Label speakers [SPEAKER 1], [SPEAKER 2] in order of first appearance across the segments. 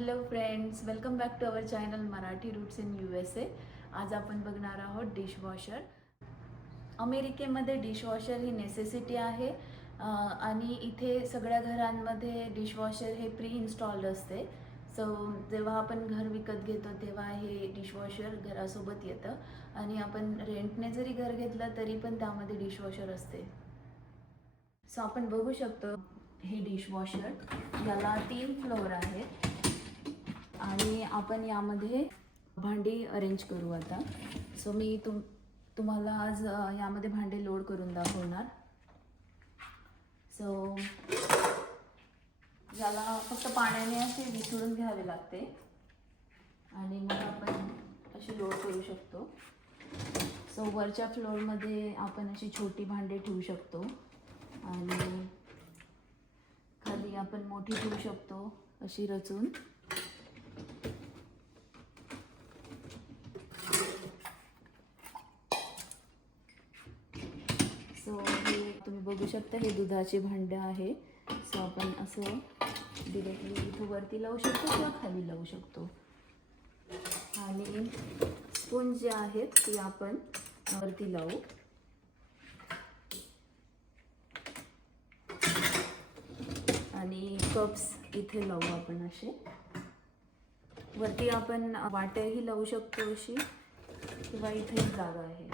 [SPEAKER 1] Hello friends welcome back to our channel Marathi roots in U S A आज आपण बघणार आहोत dishwasher अमेरिकेमध्ये डिशवॉशर ही नेसेसिटी आहे. आणि इथे सगळ्या घरांमध्ये डिशवॉशर हे प्री इन्स्टॉल्ड असते. सो जेव्हा आपण घर विकत घेतो तेव्हा हे डिशवॉशर घरासोबत येतं. आणि आपण रेंटने जरी घर घेतलं तरी पण त्यामध्ये डिशवॉशर असते. सो आपण बघू शकतो हे डिशवॉशर याला तीन फ्लोअर आहेत आणि आपण यामध्ये भांडी अरेंज करू आता. सो मी तुम तुम्हाला आज यामध्ये भांडे लोड करून दाखवणार. सो याला फक्त पाण्याने असे विसळून घ्यावे लागते. आणि मग आपण अशी लोड करू शकतो. सो वरच्या फ्लोअरमध्ये आपण अशी छोटी भांडे ठेवू शकतो. आणि खाली आपण मोठी ठेवू शकतो अशी रचून. सो हे तुम्ही बघू शकता हे दुधाचे भांडे आहे. सो आपण असं डिरेक्टली इथं वरती लावू शकतो किंवा खाली लावू शकतो. आणि स्पून जे आहेत ते आपण वरती लावू. आणि कप्स इथे लावू आपण असे. वरती आपण वाटेही लावू शकतो अशी किंवा इथे जागा आहे.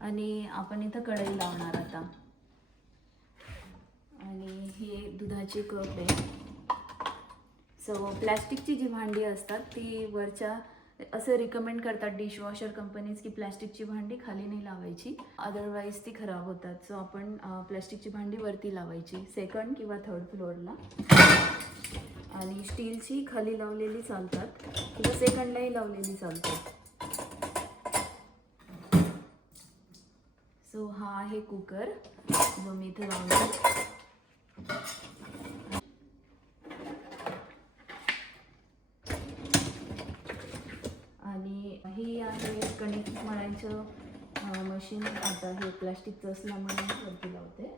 [SPEAKER 1] आणि आपण इथं कढई लावणार आता. आणि ही दुधाची कप आहे. सो प्लॅस्टिकची जी भांडी असतात ती वरच्या असं रिकमेंड करतात डिशवॉशर कंपनीज की प्लॅस्टिकची भांडी खाली नाही लावायची. अदरवाईज ती खराब होतात. सो आपण प्लॅस्टिकची भांडी वरती लावायची. सेकंड किंवा थर्ड फ्लोअरला आणि स्टीलची खाली लावलेली चालतात. किंवा सेकंडलाही लावलेली चालतात. सो हा आहे कुकर जो मी इथे लावणार आणि ही आहे. कणिक मळायचं मशीन आता हे प्लास्टिकचं असल्यामुळे मी वरती लावते.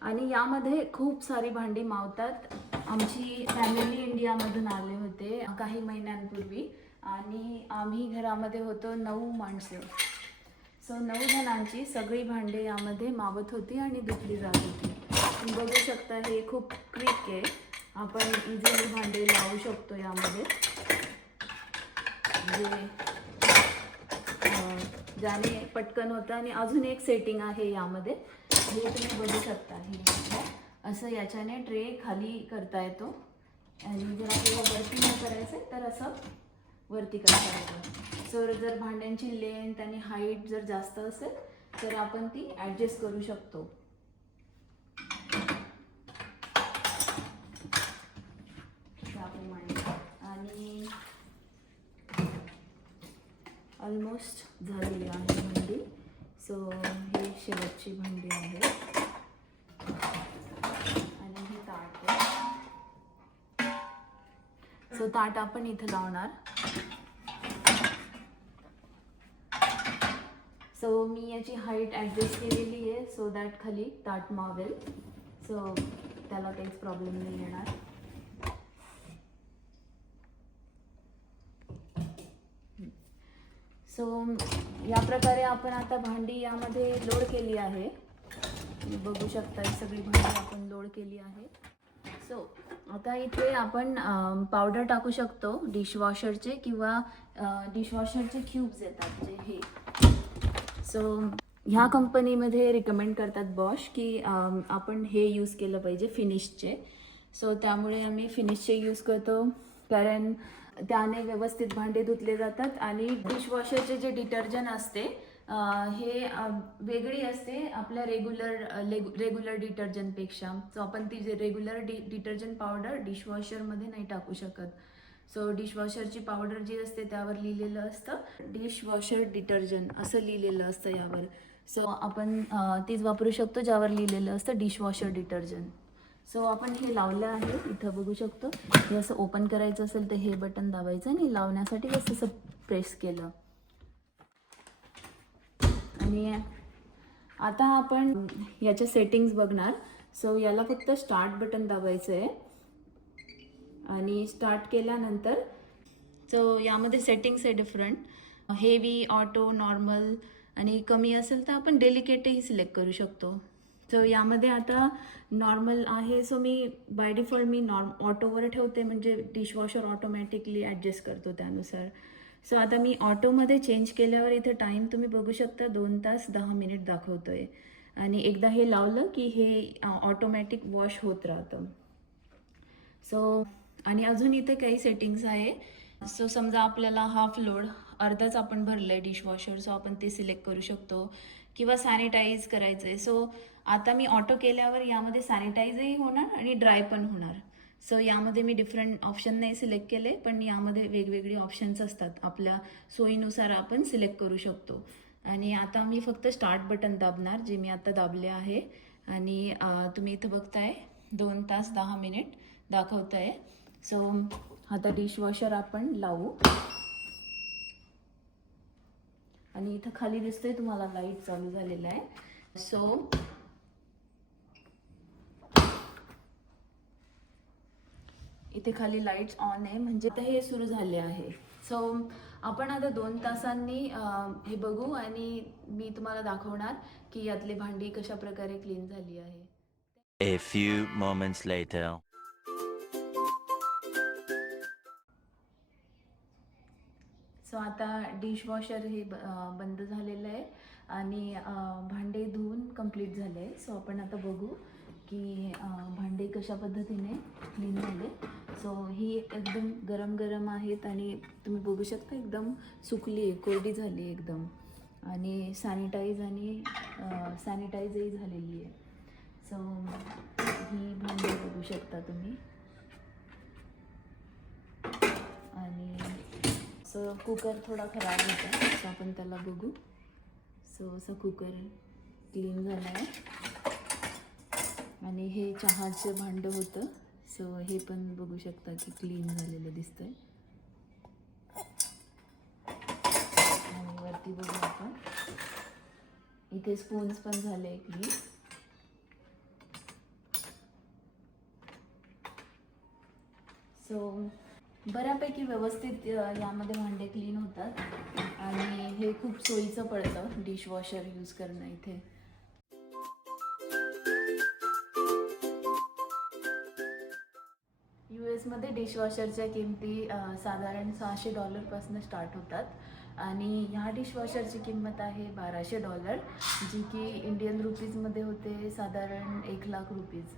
[SPEAKER 1] आणि यामध्ये खूप सारी भांडी मावतात. आमची फॅमिली इंडियामधून आले होते काही महिन्यांपूर्वी. आणि आम्ही घरामध्ये होतो नऊ माणसे. सो नऊ जणांची सगळी भांडे यामध्ये मावत होती आणि धुतली जात होती. तुम्ही बघू शकता हे खूप क्विक आहे. आपण इझिली भांडे लावू शकतो यामध्ये. म्हणजे, जे ज्याने पटकन होतं आणि अजून एक सेटिंग आहे यामध्ये. हे तुम्ही बघू शकता हे. असं याच्याने ट्रे खाली करता येतो. आणि जर आपल्याला वरती न करायचं आहे तर असं वरती करता येतं. सो जर भांड्यांची लेंथ आणि हाईट जर जास्त असेल तर आपण ती ॲडजस्ट करू शकतो त्याप्रमाणे आणि ऑलमोस्ट झालेली आहे भांडी. सो ही शेवटची भांडी आहे. आणि ही ताट आहे. सो ताट आपण इथं लावणार. सो मी याची हाईट ॲडजस्ट केलेली आहे सो दॅट खाली ताट मावेल. सो त्याला काहीच प्रॉब्लेम नाही येणार. सो या प्रकारे आपण आता भांडी यामध्ये लोड केली आहे. तुम्ही बघू शकता सगळी भांडी आपण लोड केली आहे. सो आता इथे आपण पावडर टाकू शकतो डिशवॉशरचे किंवा डिशवॉशरचे क्यूब्स येतात जे हे. सो ह्या कंपनीमध्ये रिकमेंड करतात बॉश की आपण हे यूज केलं पाहिजे फिनिशचे सो त्यामुळे आम्ही फिनिशचे यूज करतो. कारण त्याने व्यवस्थित भांडे धुतले जातात आणि डिशवॉशरचे जे डिटर्जंट असते हे वेगळी असते आपल्या रेग्युलर रेग्युलर डिटर्जंटपेक्षा सो आपण ती जे रेग्युलर डि डिटर्जंट पावडर डिशवॉशरमध्ये नाही टाकू शकत. सो डिशवॉशरची पावडर जी असते त्यावर लिहिलेलं असतं डिशवॉशर डिटर्जंट असं लिहिलेलं असतं यावर. सो आपण तीच वापरू शकतो ज्यावर लिहिलेलं असतं डिशवॉशर डिटर्जंट सो आपण हे लावलं आहे. इथं बघू शकतो. हे असं ओपन करायचं असेल तर हे बटन दाबायचं आणि लावण्यासाठी असं असं प्रेस केलं. आणि आता आपण याच्या सेटिंग्स बघणार. सो याला फक्त स्टार्ट बटन दाबायचं आहे आणि स्टार्ट केल्यानंतर सो यामध्ये सेटिंग्स आहे डिफरंट हेवी ऑटो नॉर्मल आणि कमी असेल तर आपण डेलिकेटही सिलेक्ट करू शकतो. सो यामध्ये आता नॉर्मल आहे. सो मी बाय डिफॉल्ट मी नॉर्म ऑटोवर ठेवते. म्हणजे डिशवॉशर ऑटोमॅटिकली ॲडजस्ट करतो त्यानुसार. सो आता मी ऑटोमध्ये चेंज केल्यावर इथे टाईम तुम्ही बघू शकता दोन तास दहा मिनिट दाखवतो आहे आणि एकदा हे लावलं की हे ऑटोमॅटिक वॉश होत राहतं. सो आणि अजून इथे काही सेटिंग्स आहे. सो समजा आपल्याला हाफ लोड अर्धाच आपण भरलं आहे डिशवॉशर सो आपण ते सिलेक्ट करू शकतो. किंवा सॅनिटाईज करायचं आहे सो आता मी ऑटो केल्यावर यामध्ये सॅनिटाईजही होणार आणि ड्राय पण होणार. सो यामध्ये मी डिफरंट ऑप्शन नाही सिलेक्ट केले पण यामध्ये वेगवेगळे ऑप्शन्स असतात. आपल्या सोयीनुसार आपण सिलेक्ट करू शकतो. आणि आता मी फक्त स्टार्ट बटन दाबणार जे मी आता दाबले आहे. आणि तुम्ही इथं बघताय दोन तास दहा मिनिट दाखवत आहे सो आता डिशवॉशर आपण लावू. आणि इथं खाली दिसतंय तुम्हाला लाइट चालू झालेला आहे. सो इथे खाली लाईट्स ऑन आहे. म्हणजे आता हे सुरू झाले आहे. सो आपण आता दोन तासांनी हे बघू आणि मी तुम्हाला दाखवणार की यातली भांडी कशा प्रकारे क्लीन झाली आहे.
[SPEAKER 2] A few moments later.
[SPEAKER 1] So आता डिशवॉशर हे ब- बंद झालेलं आहे आणि भांडे धुवून कंप्लीट झाले आहे. सो आपण आता बघू की भांडे कशा पद्धतीने क्लीन झाले. सो ही एकदम गरम गरम आहेत आणि तुम्ही बघू शकता एकदम सुकली आहे कोरडी झाली आहे एकदम. आणि सॅनिटाईज आणि सॅनिटाईजही झालेली आहे. सो ही भांडे बघू शकता तुम्ही. आणि सो कुकर थोडा खराब होता सो आपण त्याला बघू. सो असं कुकर क्लीन झालं आहे आणि हे चहाचं भांडं होतं. सो हे पण बघू शकता की क्लीन झालेलं दिसतंय. आणि वरती बघू आपण. इथे स्पून्स पण झाले क्लीन सो बऱ्यापैकी व्यवस्थित यामध्ये भांडे क्लीन होतात. आणि हे खूप सोयीचं पडतं डिशवॉशर यूज करणं इथे. यू एसमध्ये डिशवॉशरच्या किमती साधारण सहाशे डॉलरपासून स्टार्ट होतात. आणि ह्या डिशवॉशरची किंमत आहे बाराशे डॉलर जी की इंडियन रुपीजमध्ये होते साधारण एक लाख रुपीज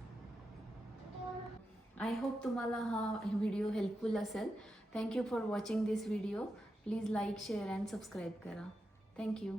[SPEAKER 1] आय होप तुम्हाला हा व्हिडिओ हेल्पफुल असेल. Thank you for watching this video please like share and subscribe करा. Thank you